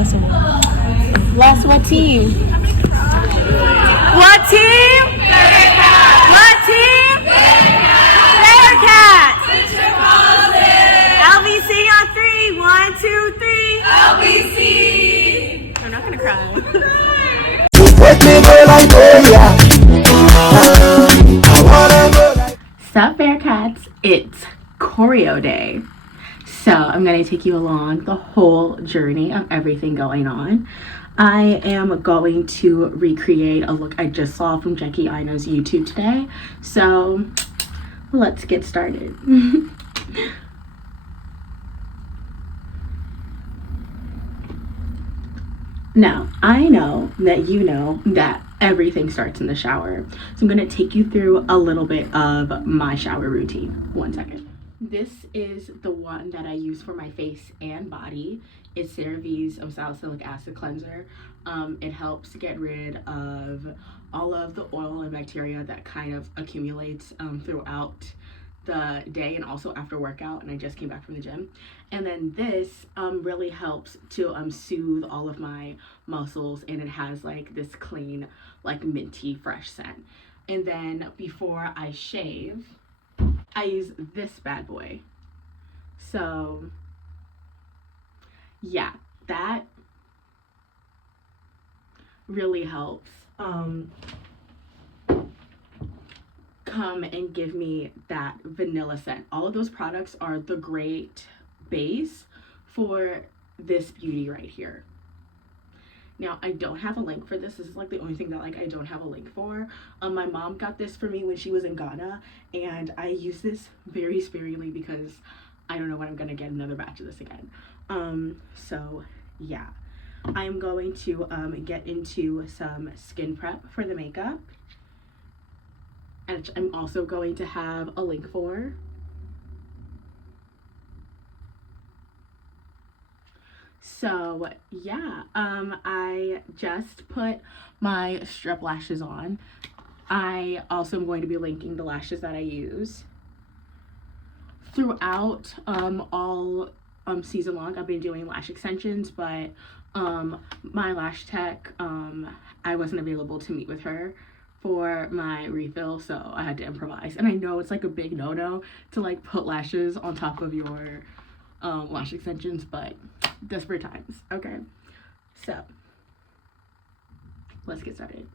Last, what team? What team? Bearcats. What team? Bearcats. LBC on 3. 1, 2, 3. LBC. I'm not gonna cry. Sup Bearcats, it's Choreo day. So I'm going to take you along the whole journey of everything going on. I am going to recreate a look I just saw from Jackie Aina's YouTube today. So let's get started. Now, I know that you know that everything starts in the shower. So I'm going to take you through a little bit of my shower routine. 1 second. This is the one that I use for my face and body. It's Cerva Ve's Salicylic Acid Cleanser. It helps get rid of all of the oil and bacteria that kind of accumulates throughout the day and also after workout, and I just came back from the gym. And then this really helps to soothe all of my muscles, and it has like this clean, like minty fresh scent. And then before I shave, I use this bad boy. So yeah, that really helps come and give me that vanilla scent. All of those products are the great base for this beauty right here. Now, I don't have a link for this. This is like the only thing that like I don't have a link for. My mom got this for me when she was in Ghana, and I use this very sparingly because I don't know when I'm gonna get another batch of this again. So yeah, I'm going to get into some skin prep for the makeup, which I'm also going to have a link for. So yeah, I just put my strip lashes on. I also am going to be linking the lashes that I use throughout all season long. I've been doing lash extensions, but my lash tech, I wasn't available to meet with her for my refill, so I had to improvise. And I know it's like a big no-no to like put lashes on top of your lash extensions, but desperate times. Okay, so let's get started.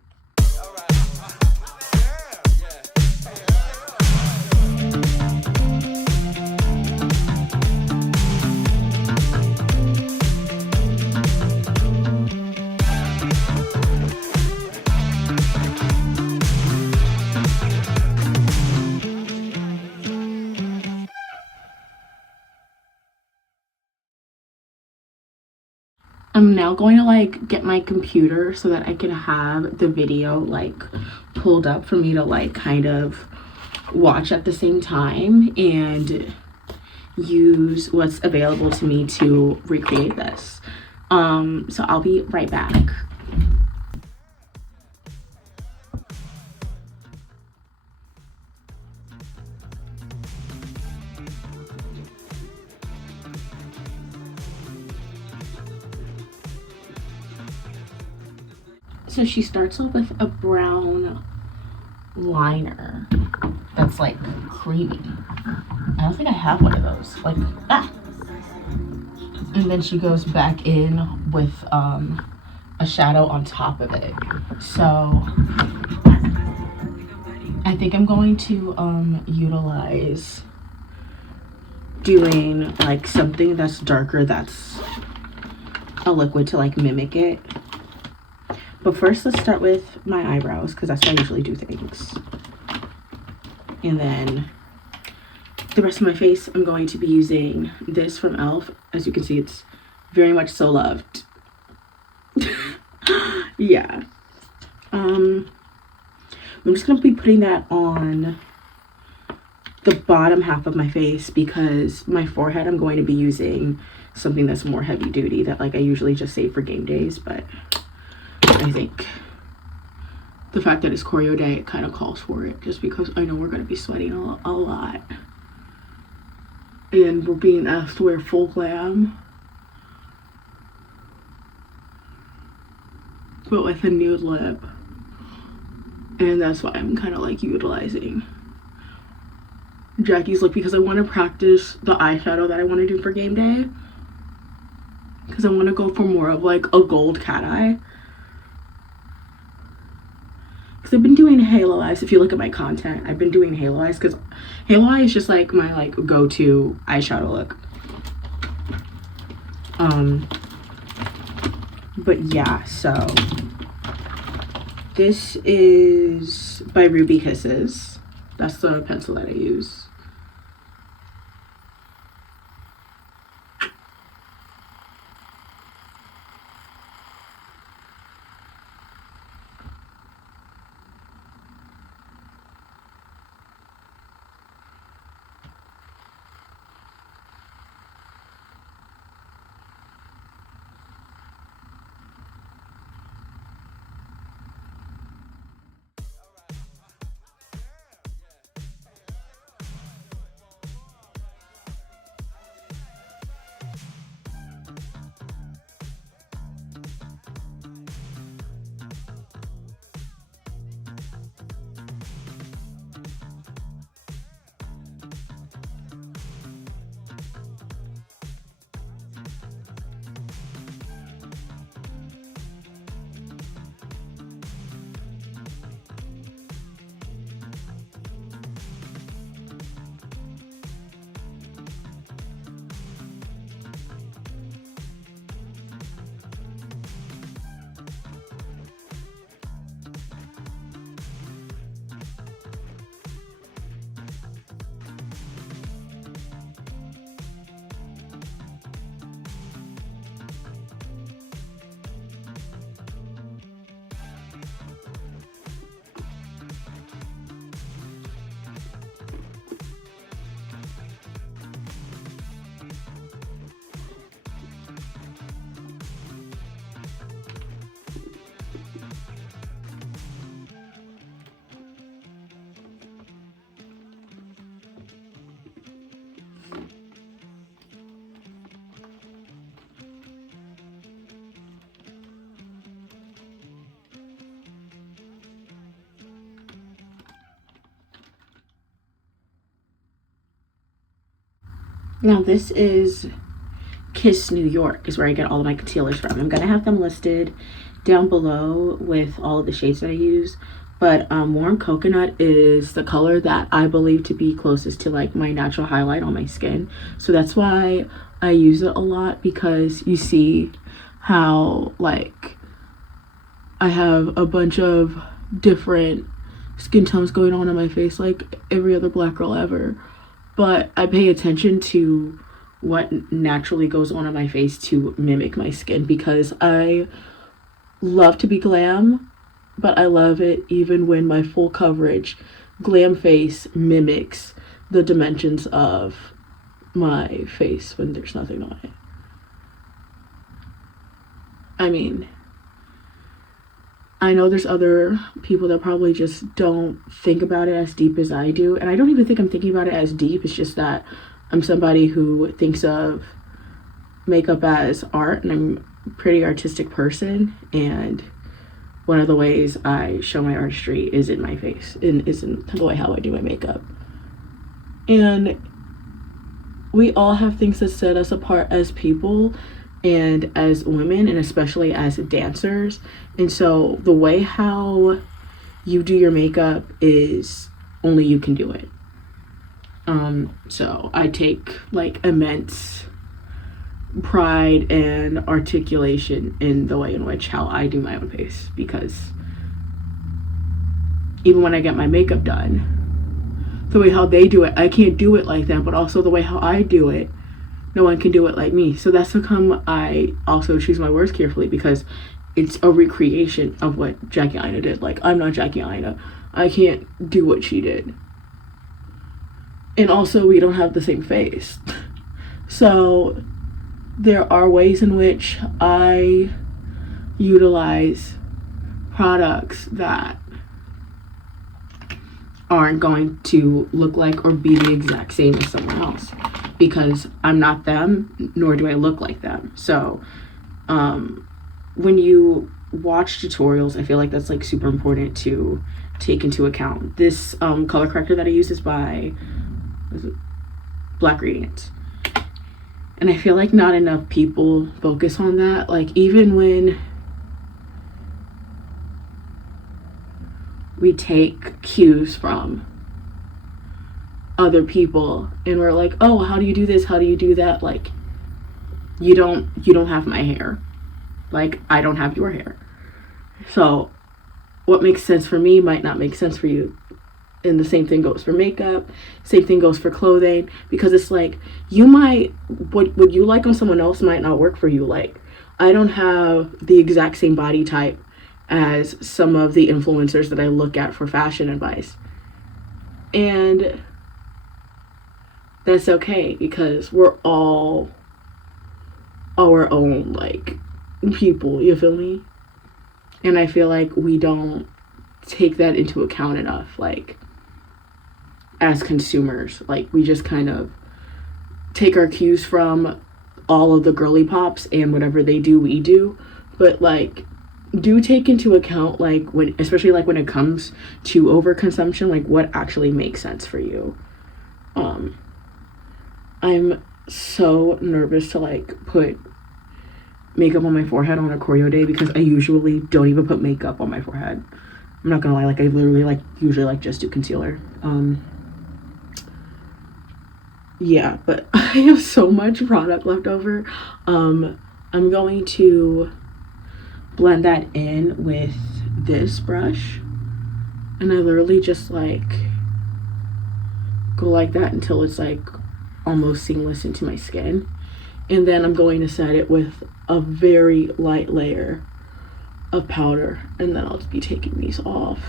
I'm now going to like get my computer so that I can have the video like pulled up for me to like kind of watch at the same time and use what's available to me to recreate this. So I'll be right back. So she starts off with a brown liner that's like creamy. I don't think I have one of those. Like, ah! And then she goes back in with a shadow on top of it. So I think I'm going to utilize doing like something that's darker, that's a liquid to like mimic it. But first, let's start with my eyebrows, because that's how I usually do things. And then the rest of my face, I'm going to be using this from e.l.f. As you can see, it's very much so loved. Yeah. I'm just going to be putting that on the bottom half of my face, because my forehead, I'm going to be using something that's more heavy duty that like I usually just save for game days, but I think the fact that it's Choreo day, it kind of calls for it, just because I know we're going to be sweating a lot. And we're being asked to wear full glam. but with a nude lip. And that's why I'm kind of like utilizing Jackie's look, because I want to practice the eyeshadow that I want to do for game day, because I want to go for more of like a gold cat eye, because I've been doing halo eyes. If you look at my content, I've been doing halo eyes because halo eye is just like my like go-to eyeshadow look. But yeah, so this is by Ruby Kisses. That's the pencil that I use. Now this is Kiss New York, is where I get all of my concealers from. I'm gonna have them listed down below with all of the shades that I use, but Warm Coconut is the color that I believe to be closest to like my natural highlight on my skin. So that's why I use it a lot, because you see how like I have a bunch of different skin tones going on my face like every other black girl ever. But I pay attention to what naturally goes on my face to mimic my skin, because I love to be glam, but I love it even when my full coverage glam face mimics the dimensions of my face when there's nothing on it. I mean, I know there's other people that probably just don't think about it as deep as I do, and I don't even think I'm thinking about it as deep. It's just that I'm somebody who thinks of makeup as art, and I'm a pretty artistic person, and one of the ways I show my artistry is in my face and is in the way how I do my makeup. And we all have things that set us apart as people and as women, and especially as dancers. And so the way how you do your makeup is only you can do it. So I take like immense pride and articulation in the way in which how I do my own face, because even when I get my makeup done, the way how they do it, I can't do it like them, but also the way how I do it, no one can do it like me. So that's how come I also choose my words carefully, because it's a recreation of what Jackie Aina did. Like, I'm not Jackie Aina. I can't do what she did. And also, we don't have the same face. So there are ways in which I utilize products that aren't going to look like or be the exact same as someone else, because I'm not them, nor do I look like them. So when you watch tutorials. I feel like that's like super important to take into account. This color corrector that I use is by Black Radiant, and I feel like not enough people focus on that. Like, even when we take cues from other people and we're like, oh, how do you do this, how do you do that, like, you don't have my hair, like, I don't have your hair, so what makes sense for me might not make sense for you. And the same thing goes for makeup, same thing goes for clothing, because it's like, you might, what you like on someone else might not work for you. Like, I don't have the exact same body type as some of the influencers that I look at for fashion advice, and that's okay, because we're all our own, like, people, you feel me? And I feel like we don't take that into account enough, like, as consumers. Like, we just kind of take our cues from all of the girly pops, and whatever they do, we do. But, like, do take into account, like, when, especially like when it comes to overconsumption, like, what actually makes sense for you. I'm so nervous to, like, put makeup on my forehead on a choreo day, because I usually don't even put makeup on my forehead. I'm not gonna lie, like, I literally, like, usually, like, just do concealer. Yeah, but I have so much product left over. I'm going to blend that in with this brush, and I literally just, like, go like that until it's, like, almost seamless into my skin, and then I'm going to set it with a very light layer of powder, and then I'll just be taking these off.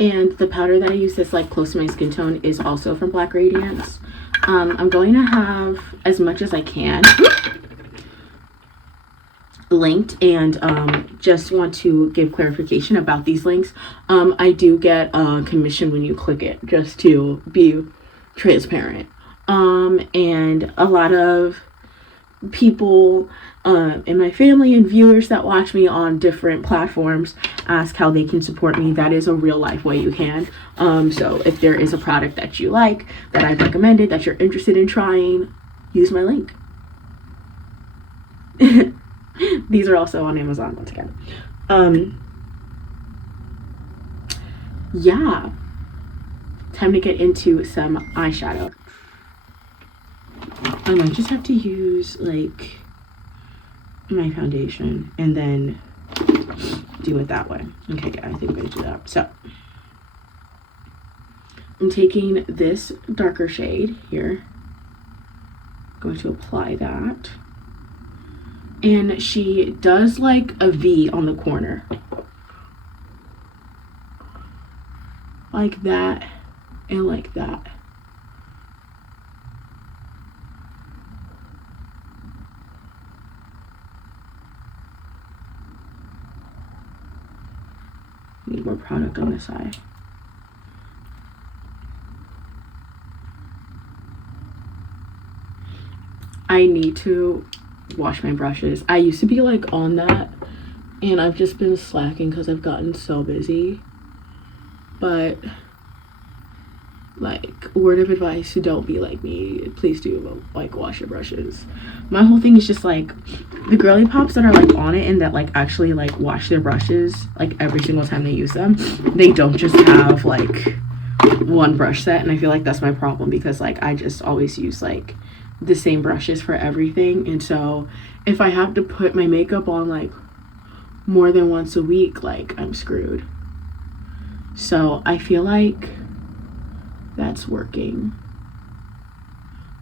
And the powder that I use that's, like, close to my skin tone is also from Black Radiance. I'm going to have as much as I can linked, and just want to give clarification about these links. I do get a commission when you click it, just to be transparent. And a lot of people in my family and viewers that watch me on different platforms ask how they can support me. That is a real life way you can. So if there is a product that you like, that I've recommended, that you're interested in trying, use my link. These are also on Amazon once again. Yeah, time to get into some eyeshadow. I might just have to use, like, my foundation and then do it that way. Okay, yeah, I think I'm gonna do that. So I'm taking this darker shade here, going to apply that, and she does, like, a V on the corner, like that and like that. Need more product on this eye. I need to wash my brushes. I used to be like on that, and I've just been slacking because I've gotten so busy. But like, word of advice, don't be like me. Please do like wash your brushes. My whole thing is just like the girly pops that are like on it and that like actually like wash their brushes like every single time they use them. They don't just have like one brush set, and I feel like that's my problem because like I just always use like the same brushes for everything, and so if I have to put my makeup on like more than once a week, like I'm screwed. So I feel like that's working.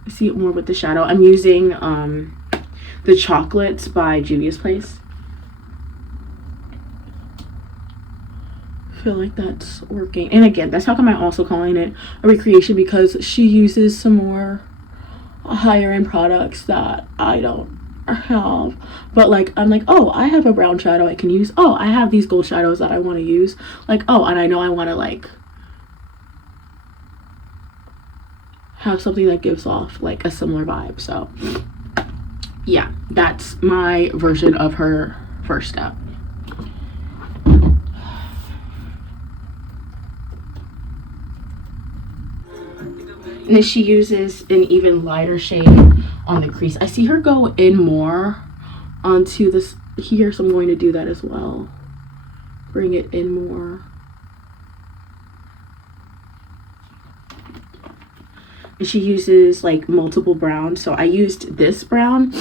I see it more with the shadow. I'm using the Chocolates by Juvia's Place. I feel like that's working. And again, that's how come I'm also calling it a recreation, because she uses some more higher end products that I don't have. But like, I'm like, oh, I have a brown shadow I can use. Oh, I have these gold shadows that I want to use. Like, oh, and I know I want to like have something that gives off like a similar vibe. So yeah, that's my version of her first step. And then she uses an even lighter shade on the crease. I see her go in more onto this here, so I'm going to do that as well. Bring it in more. And she uses like multiple browns. So I used this brown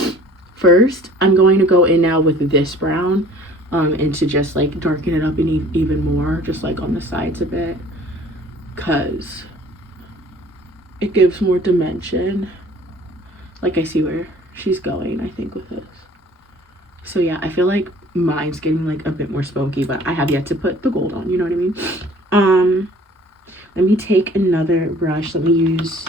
first. I'm going to go in now with this brown and to just like darken it up even more, just like on the sides a bit, because it gives more dimension. Like I see where she's going, I think, with this. So yeah, I feel like mine's getting like a bit more smoky, but I have yet to put the gold on, you know what I mean? Let me take another brush. Let me use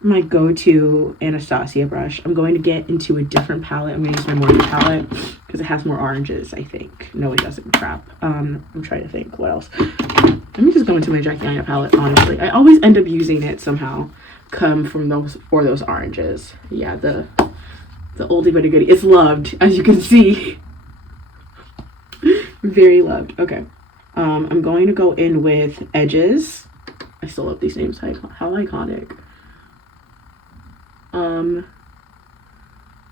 my go-to Anastasia brush. I'm going to get into a different palette. I'm going to use my Morning palette because it has more oranges, I think. No, it doesn't. Crap. I'm trying to think what else. Let me just go into my Jackie Aina palette, honestly. I always end up using it somehow. Come from those oranges. Yeah, the oldie but a goodie. It's loved, as you can see. Very loved. Okay. I'm going to go in with Edges. I still love these names. How iconic.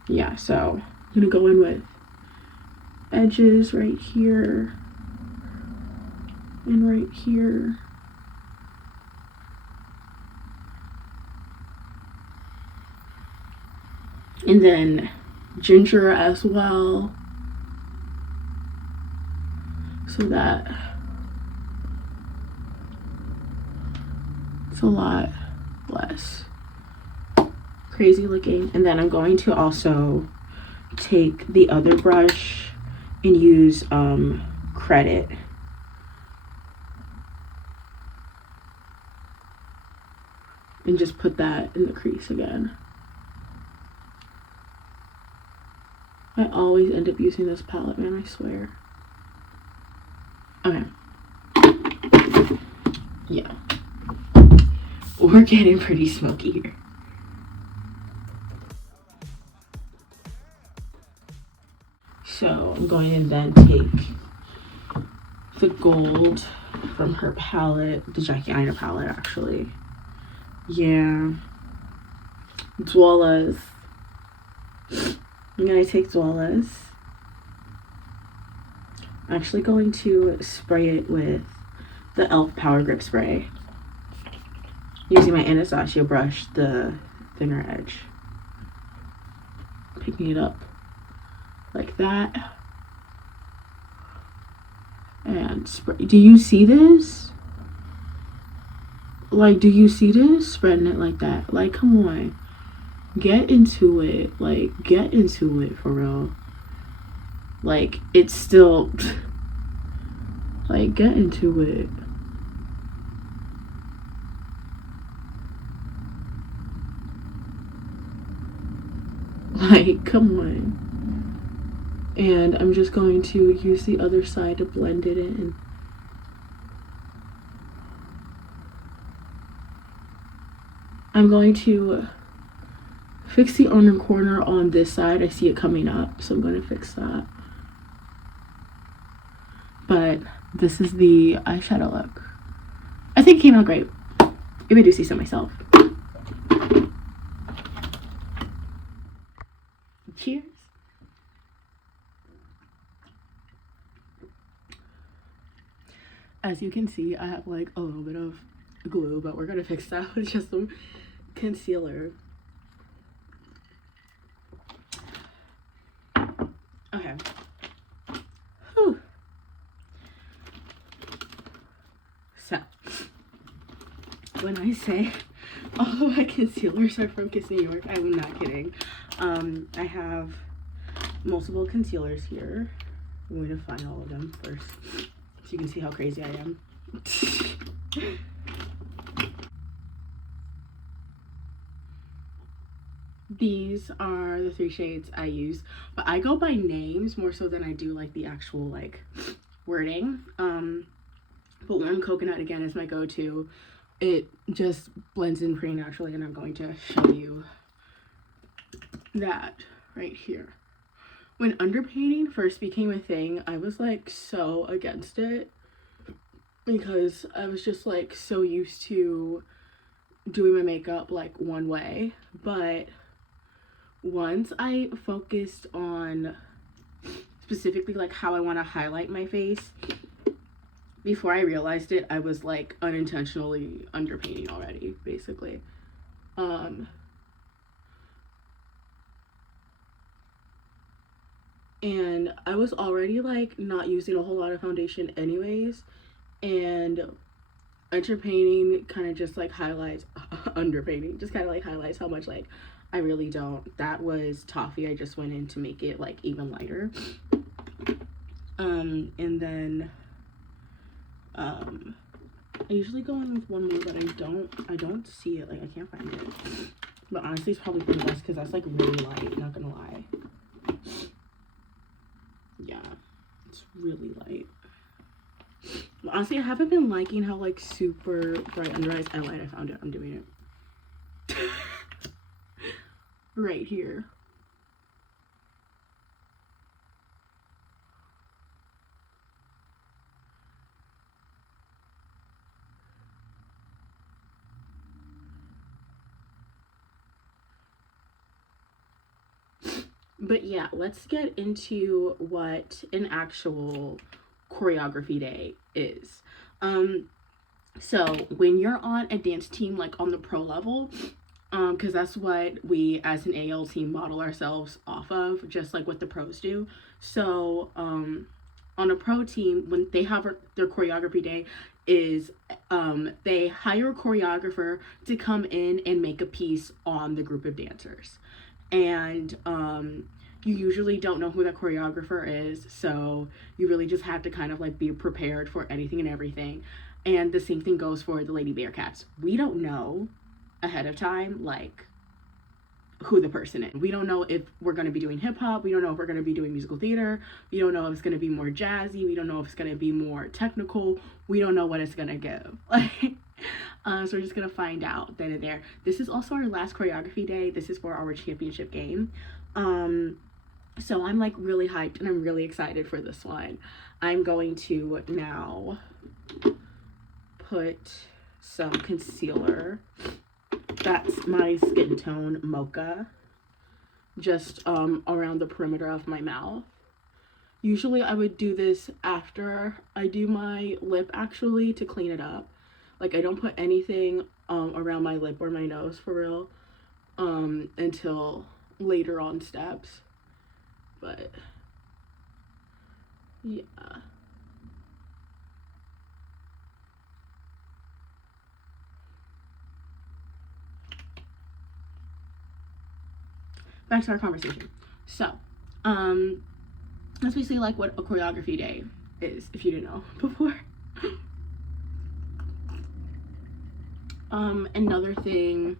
Yeah, so I'm gonna go in with Edges right here and right here. And then Ginger as well, so that it's a lot less crazy looking. And then I'm going to also take the other brush and use Credit. And just put that in the crease again. I always end up using this palette, man, I swear. Okay. Yeah. We're getting pretty smoky here. So I'm going to then take the gold from her palette, the Jackie Aina palette, actually. Yeah. Dwala's. I'm going to take Dwala's. I'm actually going to spray it with the e.l.f. Power Grip Spray. Using my Anastasia brush, the thinner edge. Picking it up like that. And spray. Do you see this? Like, do you see this? Spreading it like that. Like, come on. Get into it. Like, get into it for real. Like, it's still... Like, get into it. Like, come on. And I'm just going to use the other side to blend it in. I'm going to fix the inner corner on this side. I see it coming up, so I'm going to fix that. But this is the eyeshadow look. I think it came out great, if I do see so myself. Cheers. As you can see, I have like a little bit of glue, but we're gonna fix that with just some concealer. Okay. Whew. So, when I say all of my concealers are from Kiss New York, I'm not kidding. I have multiple concealers here. I'm going to find all of them first, so you can see how crazy I am. These are the 3 shades I use, but I go by names more so than I do like the actual like wording. But Warm Coconut again is my go-to. It just blends in pretty naturally, and I'm going to show you that right here. When underpainting first became a thing, I was like so against it because I was just like so used to doing my makeup like one way. But once I focused on specifically like how I want to highlight my face, before I realized it, I was like unintentionally underpainting already, basically. And I was already like not using a whole lot of foundation anyways, and underpainting kind of just like highlights underpainting just kind of like highlights how much like I really don't. That was Toffee. I just went in to make it like even lighter. And then I usually go in with one more, but I don't see it, like I can't find it. But honestly, it's probably for the best because that's like really light, not gonna lie. Yeah, it's really light. But honestly, I haven't been liking how like super bright under eyes. I lied, I found it. I'm doing it. Right here. But yeah, let's get into what an actual choreography day is. So when you're on a dance team, like on the pro level, because that's what we as an AL team model ourselves off of, just like what the pros do. So on a pro team, when they have their choreography day, is they hire a choreographer to come in and make a piece on the group of dancers. And you usually don't know who that choreographer is, so you really just have to kind of like be prepared for anything and everything. And the same thing goes for the Lady Bearcats. We don't know ahead of time like who the person is. We don't know if we're going to be doing hip-hop. We don't know if we're going to be doing musical theater. We don't know if it's going to be more jazzy. We don't know if it's going to be more technical. We don't know what it's going to give. So we're just going to find out then and there. This is also our last choreography day. This is for our championship game. So I'm like really hyped and I'm really excited for this one. I'm going to now put some concealer. That's my skin tone Mocha, just around the perimeter of my mouth. Usually I would do this after I do my lip actually to clean it up. Like I don't put anything around my lip or my nose for real until later on steps. But yeah. Back to our conversation. So, that's basically like what a choreography day is, if you didn't know before. Another thing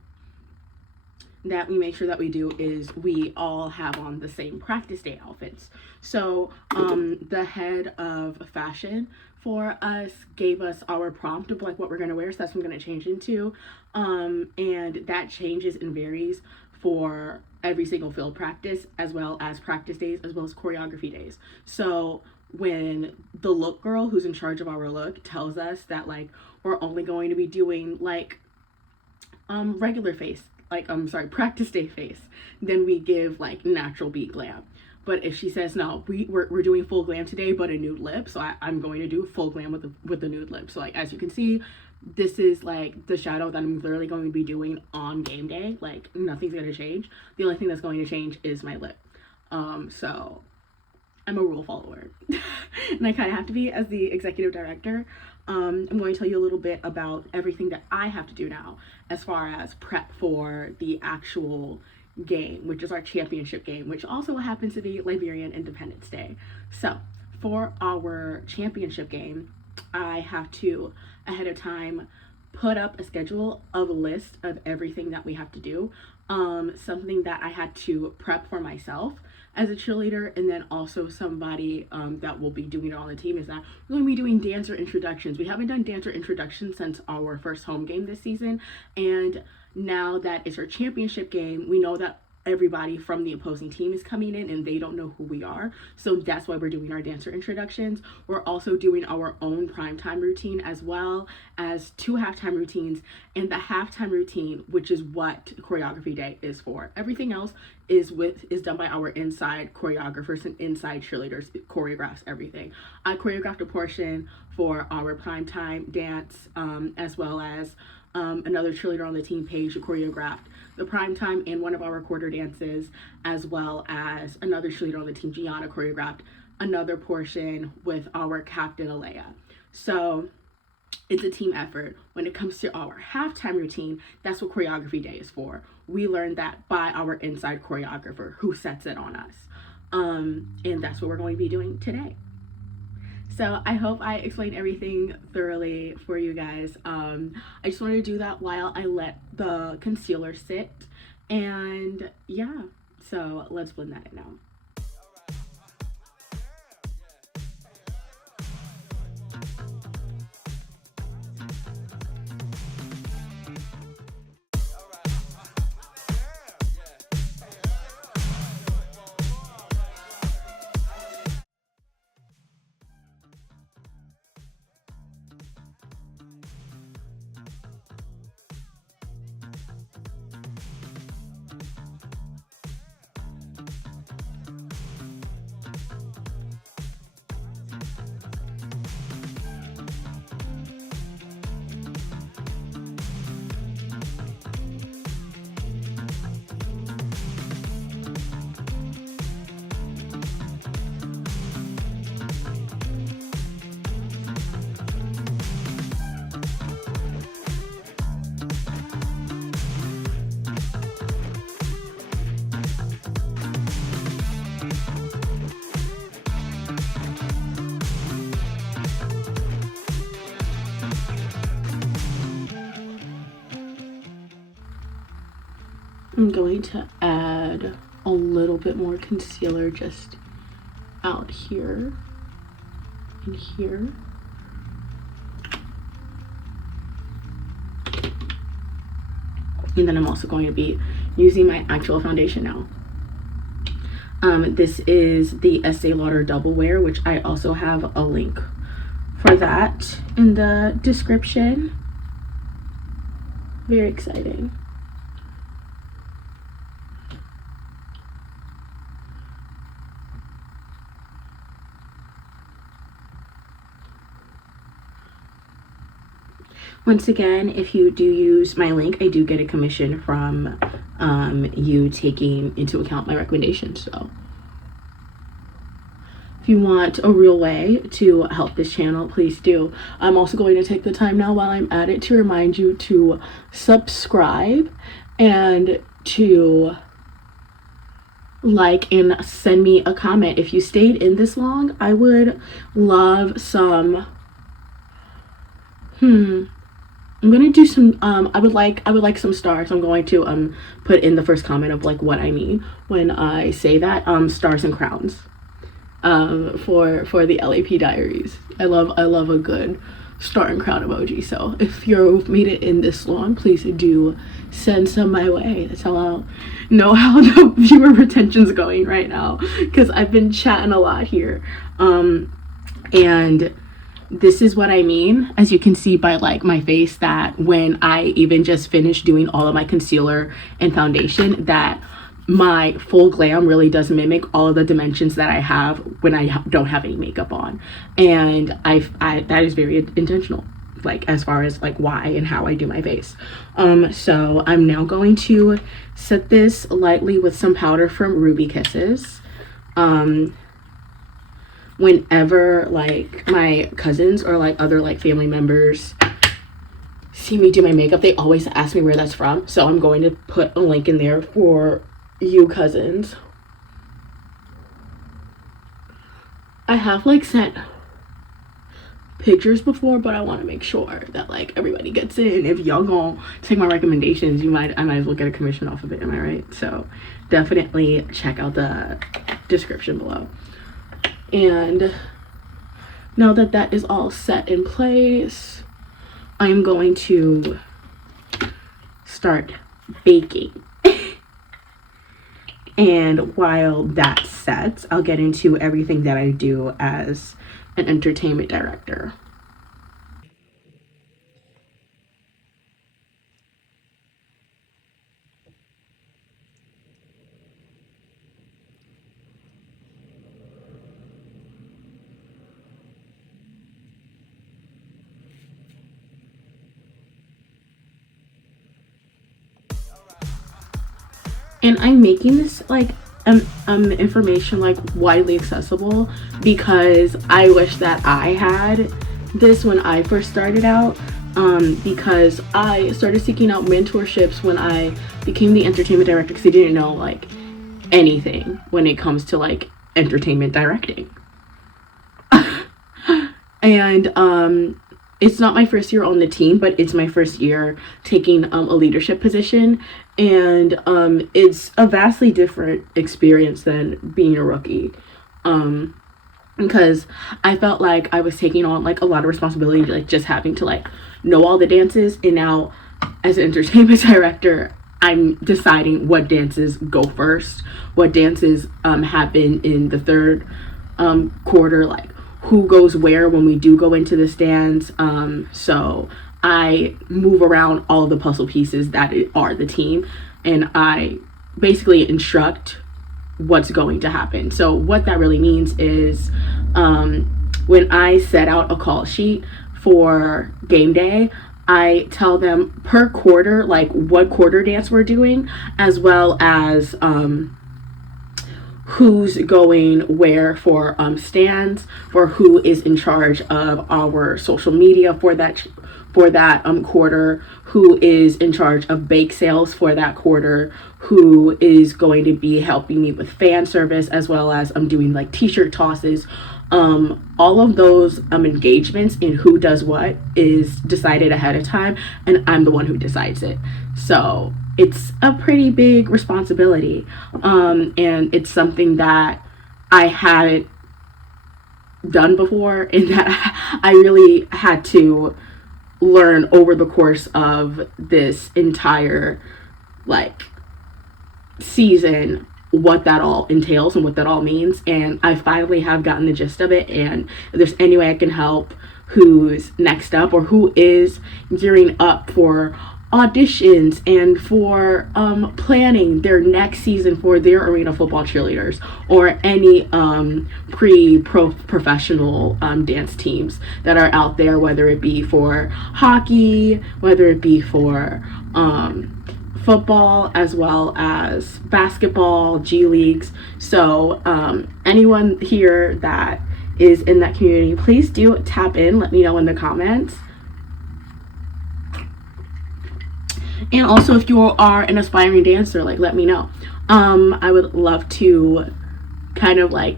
that we make sure that we do is we all have on the same practice day outfits. So the head of fashion for us gave us our prompt of like what we're gonna wear, so that's what I'm gonna change into, and that changes and varies for every single field practice, as well as practice days, as well as choreography days. So when the look girl who's in charge of our look tells us that like we're only going to be doing like regular face, like practice day face, then we give like natural beat glam. But if she says no, we're doing full glam today but a nude lip, so I'm going to do full glam with the nude lip. So like as you can see, this is like the shadow that I'm literally going to be doing on game day. Like nothing's going to change. The only thing that's going to change is my lip. So I'm a rule follower and I kind of have to be as the executive director. I'm going to tell you a little bit about everything that I have to do now as far as prep for the actual game, which is our championship game, which also happens to be Liberian Independence Day. So for our championship game, I have to ahead of time put up a schedule of a list of everything that we have to do. Something that I had to prep for myself as a cheerleader, and then also somebody that will be doing it on the team, is that we're going to be doing dancer introductions. We haven't done dancer introductions since our first home game this season, and now that it's our championship game, we know that everybody from the opposing team is coming in and they don't know who we are. So that's why we're doing our dancer introductions. We're also doing our own primetime routine as well as 2 halftime routines, and the halftime routine, which is what choreography day is for. Everything else is done by our inside choreographers and inside cheerleaders. It choreographs everything. I choreographed a portion for our primetime dance, as well as another cheerleader on the team, Paige, who choreographed the primetime and one of our quarter dances, as well as another cheerleader on the team, Gianna, choreographed another portion with our captain, Alea. So it's a team effort. When it comes to our halftime routine, that's what choreography day is for. We learned that by our inside choreographer who sets it on us. And that's what we're going to be doing today. So I hope I explained everything thoroughly for you guys. I just wanted to do that while I let the concealer sit. And yeah, so let's blend that in now. I'm going to add a little bit more concealer just out here and here. And then I'm also going to be using my actual foundation now. This is the Estee Lauder Double Wear, which I also have a link for that in the description. Very exciting. Once again, if you do use my link, I do get a commission from you taking into account my recommendations. So if you want a real way to help this channel, please do. I'm also going to take the time now while I'm at it to remind you to subscribe and to like and send me a comment. If you stayed in this long, I would love some I'm gonna do some I would like some stars. I'm going to put in the first comment of like what I mean when I say that. Stars and crowns for the LAP Diaries. I love a good star and crown emoji. So if you've made it in this long, please do send some my way. That's how I'll know how the viewer retention's going right now, because I've been chatting a lot here. And this is what I mean, as you can see by like my face, that when I even just finished doing all of my concealer and foundation, that my full glam really does mimic all of the dimensions that I have when I don't have any makeup on. And I that is very intentional, like as far as like why and how I do my face. So I'm now going to set this lightly with some powder from Ruby Kisses. Whenever like my cousins or like other like family members see me do my makeup, they always ask me where that's from. So I'm going to put a link in there for you cousins. I have like sent pictures before, but I want to make sure that like everybody gets it. And if y'all gonna take my recommendations, I might as well get a commission off of it. Am I right? So definitely check out the description below. And now that that is all set in place, I'm going to start baking. And while that sets, I'll get into everything that I do as an entertainment director. And I'm making this like information like widely accessible because I wish that I had this when I first started out, because I started seeking out mentorships when I became the entertainment director, because I didn't know like anything when it comes to like entertainment directing. And it's not my first year on the team, but it's my first year taking a leadership position, and it's a vastly different experience than being a rookie, because I felt like I was taking on like a lot of responsibility, like just having to like know all the dances, and now as an entertainment director, I'm deciding what dances go first, what dances happen in the third quarter, like who goes where when we do go into this dance. So I move around all the puzzle pieces that are the team, and I basically instruct what's going to happen. So what that really means is when I set out a call sheet for game day, I tell them per quarter like what quarter dance we're doing, as well as who's going where for stands, for who is in charge of our social media for that quarter, who is in charge of bake sales for that quarter, who is going to be helping me with fan service, as well as I'm doing like t-shirt tosses. All of those engagements in who does what is decided ahead of time, and I'm the one who decides it. So it's a pretty big responsibility, and it's something that I hadn't done before, and that I really had to learn over the course of this entire like season, what that all entails and what that all means. And I finally have gotten the gist of it, and if there's any way I can help who's next up or who is gearing up for auditions and for planning their next season for their arena football cheerleaders, or any professional dance teams that are out there, whether it be for hockey, whether it be for football, as well as basketball, G leagues. So anyone here that is in that community, please do tap in, let me know in the comments. And also, if you are an aspiring dancer, like, let me know. I would love to kind of like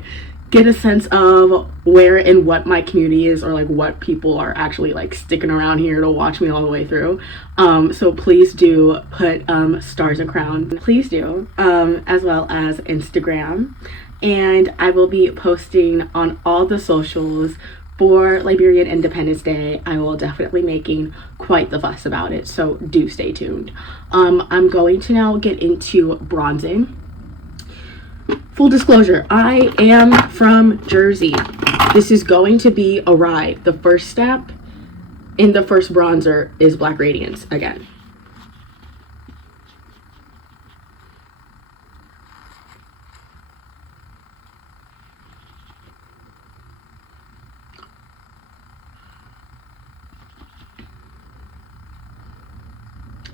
get a sense of where and what my community is, or like what people are actually like sticking around here to watch me all the way through. So please do put stars and crowns, please do, as well as Instagram. And I will be posting on all the socials For Liberian Independence Day, I will definitely making quite the fuss about it, so do stay tuned. I'm going to now get into bronzing. Full disclosure, I am from Jersey. This is going to be a ride. The first step in the first bronzer is Black Radiance again.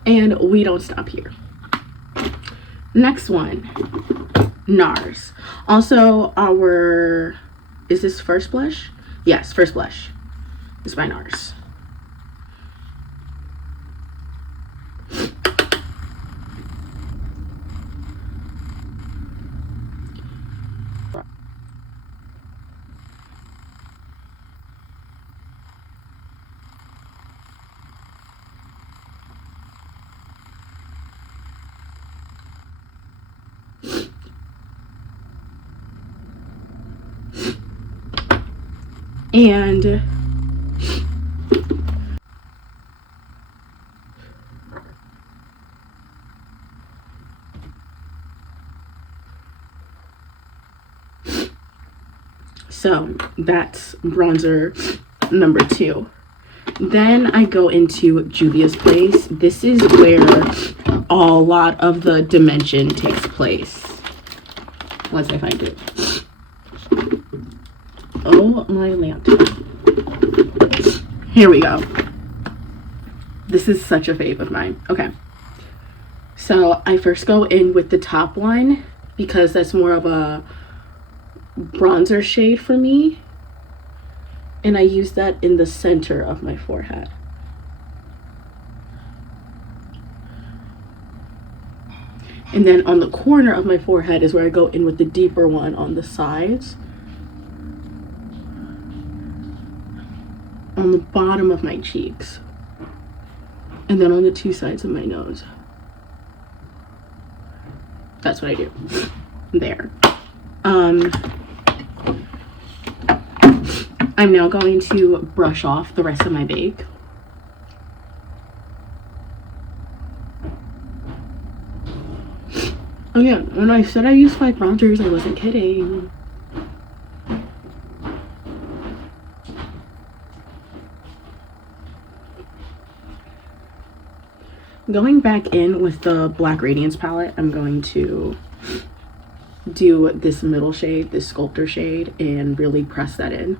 And we don't stop here. Next one, NARS. Also is this first blush? Yes, first blush. It's by NARS. And so that's bronzer number 2. Then I go into Juvia's Place. This is where a lot of the dimension takes place. Once I find it. Oh my lamp. Here we go. This is such a fave of mine. Okay. So I first go in with the top one because that's more of a bronzer shade for me. And I use that in the center of my forehead. And then on the corner of my forehead is where I go in with the deeper one on the sides. On the bottom of my cheeks. And then on the 2 sides of my nose. That's what I do. There. I'm now going to brush off the rest of my bake. Again, when I said I used 5 bronzers, I wasn't kidding. Going back in with the Black Radiance palette, I'm going to do this middle shade, this sculptor shade, and really press that in.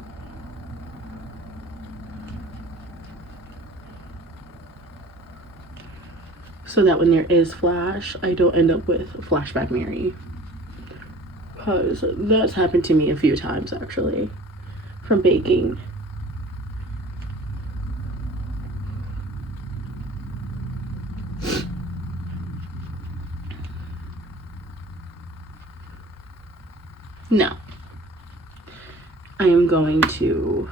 So that when there is flash, I don't end up with Flashback Mary. Because that's happened to me a few times actually from baking. Now, I am going to,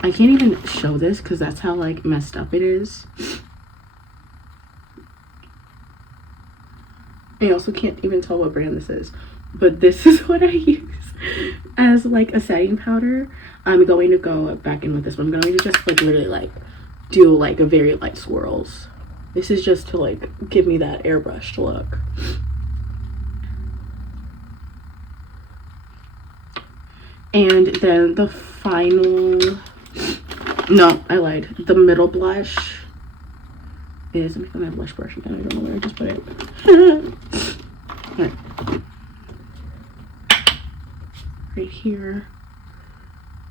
I can't even show this because that's how like messed up it is. I also can't even tell what brand this is, but this is what I use as like a setting powder. I'm going to go back in with this one. I'm going to just like literally like do like a very light swirls. This is just to like give me that airbrushed look. And then the final, no, I lied. The middle blush is, let me find my blush brush again. I don't know where I just put it. Right. Right here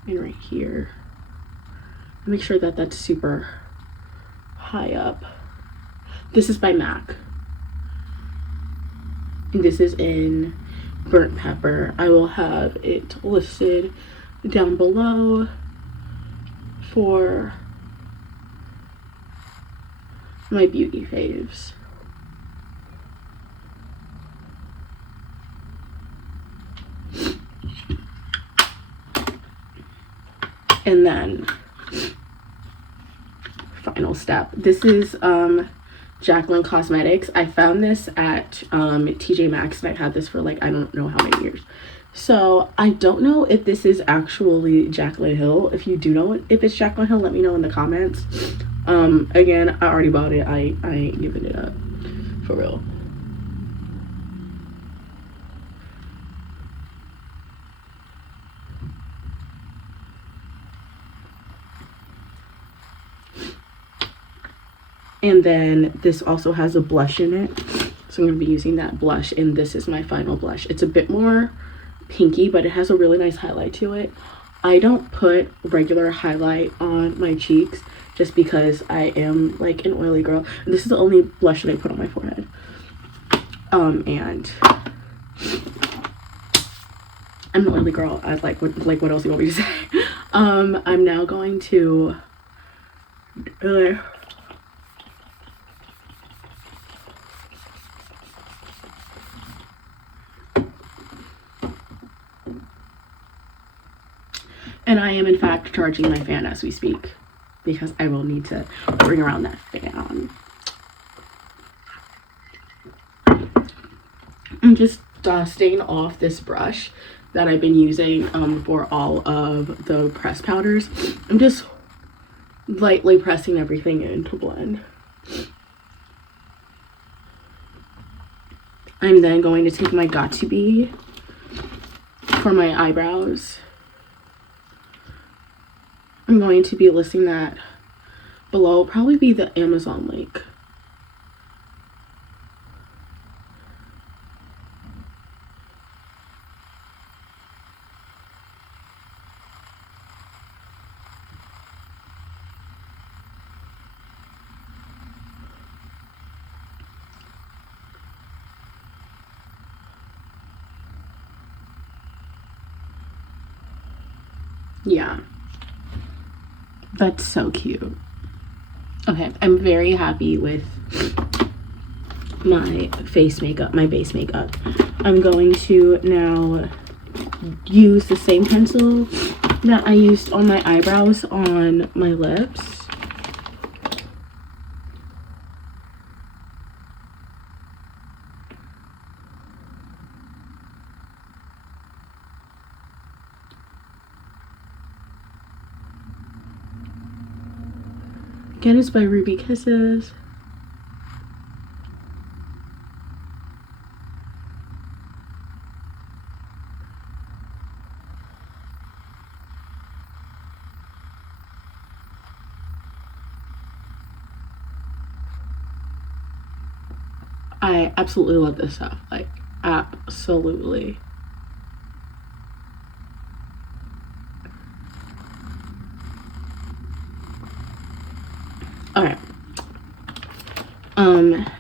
and right here. Make sure that that's super high up. This is by MAC. And this is in Burnt Pepper. I will have it listed down below for my beauty faves. And then final step. This is Jaclyn Cosmetics. I found this at TJ Maxx and I've had this for like I don't know how many years. So I don't know if this is actually Jaclyn Hill. If you do know if it's Jaclyn Hill, let me know in the comments. Again, I already bought it. I ain't giving it up, for real. And then this also has a blush in it, so I'm going to be using that blush, and this is my final blush. It's a bit more pinky, but it has a really nice highlight to it. I don't put regular highlight on my cheeks just because I am like an oily girl. And this is the only blush that I put on my forehead. And I'm an oily girl. I what else do you want me to say? I'm now going to and I am in fact charging my fan as we speak, because I will need to bring around that fan. I'm just dusting off this brush that I've been using for all of the press powders. I'm just lightly pressing everything in to blend. I'm then going to take my Got To Be for my eyebrows. I'm going to be listing that below. Probably be the Amazon link. Yeah, that's so cute. Okay, I'm very happy with my face makeup, my base makeup. I'm going to now use the same pencil that I used on my eyebrows on my lips. Again, it's by Ruby Kisses. I absolutely love this stuff, like absolutely. Okay.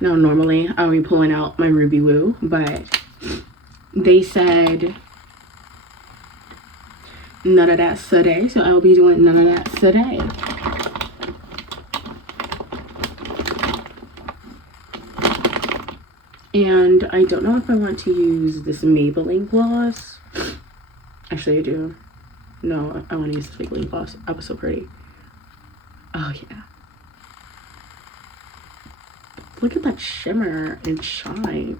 Now normally I'll be pulling out my Ruby Woo, but they said none of that today, so I will be doing none of that today. And I don't know if I want to use this Maybelline gloss. Actually, I do. No, I want to use this Maybelline gloss. I was so pretty. Oh, yeah. Look at that shimmer and shine.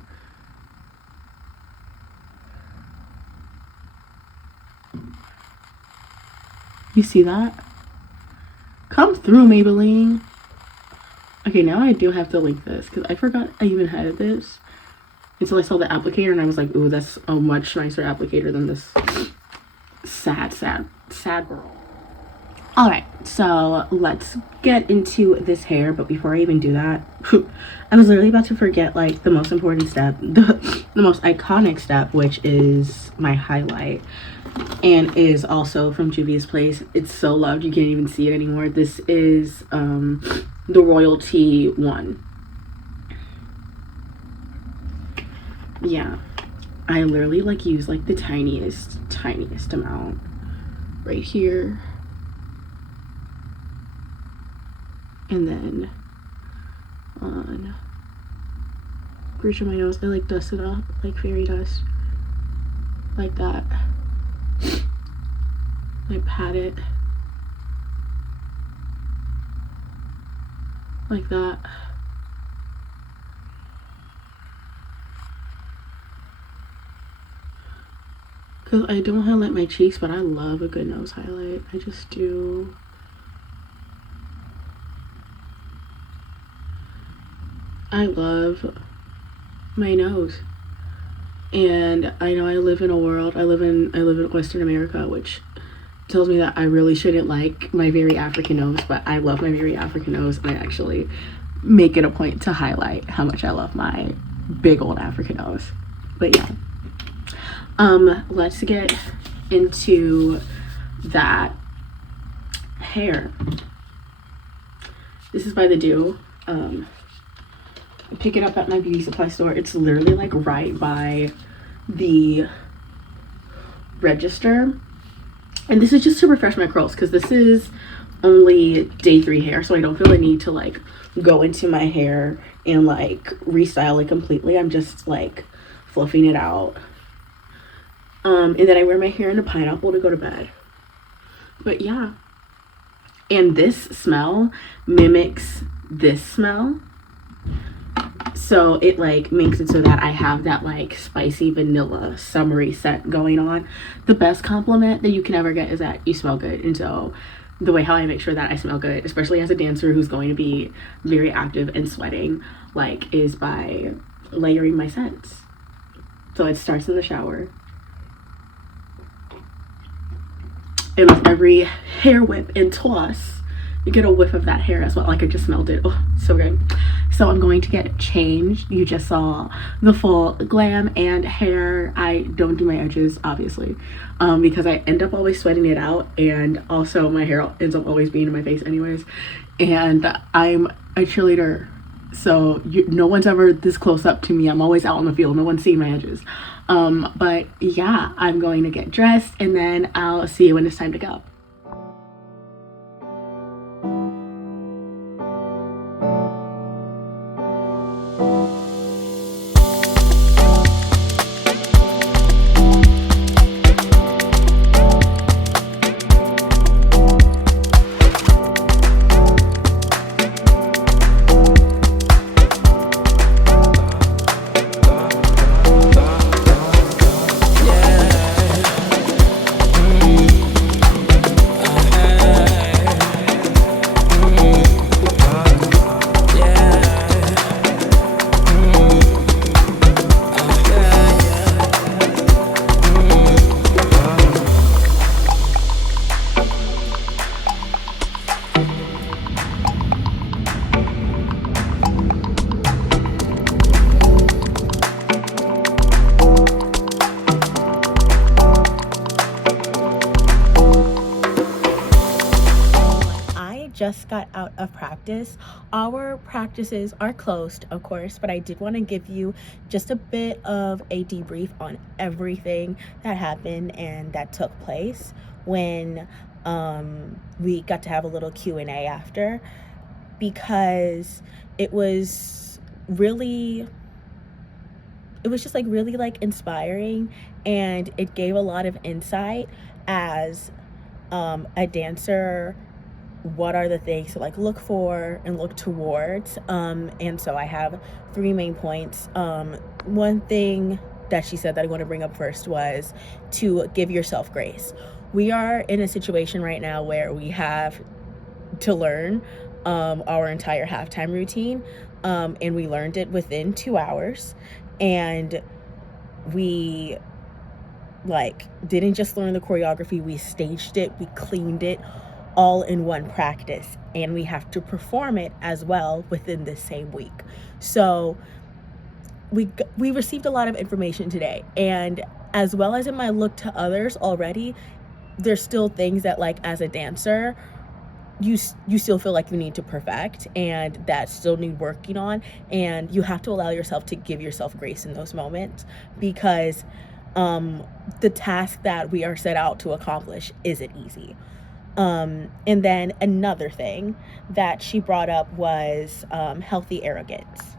You see that? Come through, Maybelline. Okay, now I do have to link this because I forgot I even had this until I saw the applicator and I was like, ooh, that's a much nicer applicator than this sad girl. All right, so let's get into this hair, but before I even do that, I was literally about to forget like the most important step, the most iconic step, which is my highlight, and is also from Juvia's Place. It's so loved, you can't even see it anymore. This is the Royalty one. Yeah, I literally like use like the tiniest amount right here. And then on bridge of my nose, I like dust it up like fairy dust, like that. I pat it like that. because I don't highlight my cheeks, but I love a good nose highlight. I just do. I love my nose. And I know I live in a world, I live in Western America, which tells me that I really shouldn't like my very African nose, but I love my very African nose, and I actually make it a point to highlight how much I love my big old African nose. But yeah, let's get into that hair. This is by The Dew. I pick it up at my beauty supply store. It's literally like right by the register. And this is just to refresh my curls, because this is only day 3 hair, so I don't feel the need to like go into my hair and like restyle it completely. I'm just like fluffing it out. And then I wear my hair in a pineapple to go to bed. But yeah. And this smell mimics this smell. So it like makes it so that I have that like spicy vanilla summery scent going on. The best compliment that you can ever get is that you smell good. And so the way how I make sure that I smell good, especially as a dancer who's going to be very active and sweating, like, is by layering my scents. So it starts in the shower. And with every hair whip and toss, you get a whiff of that hair as well. Like, I just smelled it. Oh, so good. So I'm going to get changed. You just saw the full glam and hair. I don't do my edges, obviously, because I end up always sweating it out, and also my hair ends up always being in my face anyways. And I'm a cheerleader, so no one's ever this close up to me. I'm always out on the field. No one's seeing my edges. But yeah, I'm going to get dressed, and then I'll see you when it's time to go. Just got out of practice. Our practices are closed, of course, but I did want to give you just a bit of a debrief on everything that happened and that took place when we got to have a little Q&A after, because it was just like really like inspiring, and it gave a lot of insight as a dancer. What are the things to like look for and look towards, and so I have 3 main points. One thing that she said that I want to bring up first was to give yourself grace. We are in a situation right now where we have to learn our entire halftime routine, and we learned it within 2 hours, and we like didn't just learn the choreography, we staged it, we cleaned it all in one practice, and we have to perform it as well within the same week. So we received a lot of information today, and as well as it might look to others already, there's still things that like as a dancer you still feel like you need to perfect, and that still need working on, and you have to allow yourself to give yourself grace in those moments, because the task that we are set out to accomplish isn't easy. And then another thing that she brought up was healthy arrogance.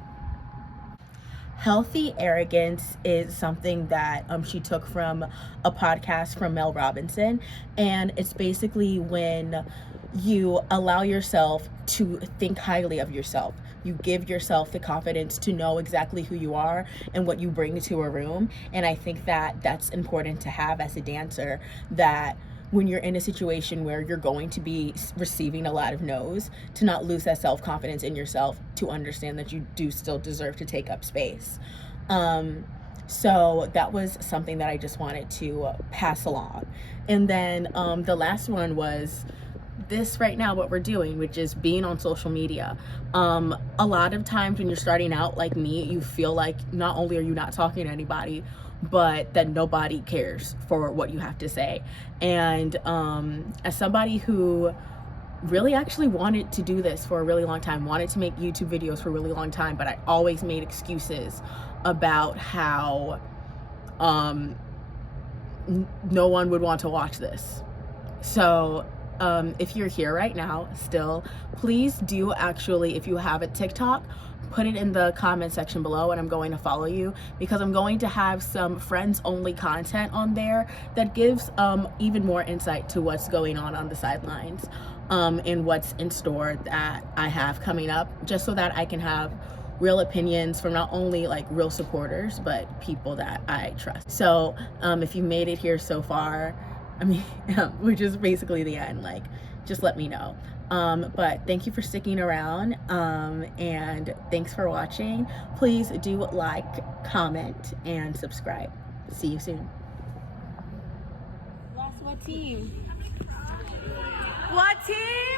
Healthy arrogance is something that she took from a podcast from Mel Robinson, and it's basically when you allow yourself to think highly of yourself, you give yourself the confidence to know exactly who you are and what you bring to a room. And I think that that's important to have as a dancer, that when you're in a situation where you're going to be receiving a lot of no's, to not lose that self-confidence in yourself, to understand that you do still deserve to take up space. So that was something that I just wanted to pass along. And then the last one was this right now, what we're doing, which is being on social media. A lot of times when you're starting out like me, you feel like not only are you not talking to anybody, but that nobody cares for what you have to say. And as somebody who really actually wanted to do this for a really long time, wanted to make YouTube videos for a really long time, but I always made excuses about how no one would want to watch this. So if you're here right now still, please do actually, if you have a TikTok, put it in the comment section below, and I'm going to follow you, because I'm going to have some friends only content on there that gives even more insight to what's going on the sidelines, and what's in store that I have coming up, just so that I can have real opinions from not only like real supporters, but people that I trust. So if you made it here so far, I mean, which is basically the end, like, just let me know. But thank you for sticking around, and thanks for watching. Please do like, comment, and subscribe. See you soon. Last, what team? What team?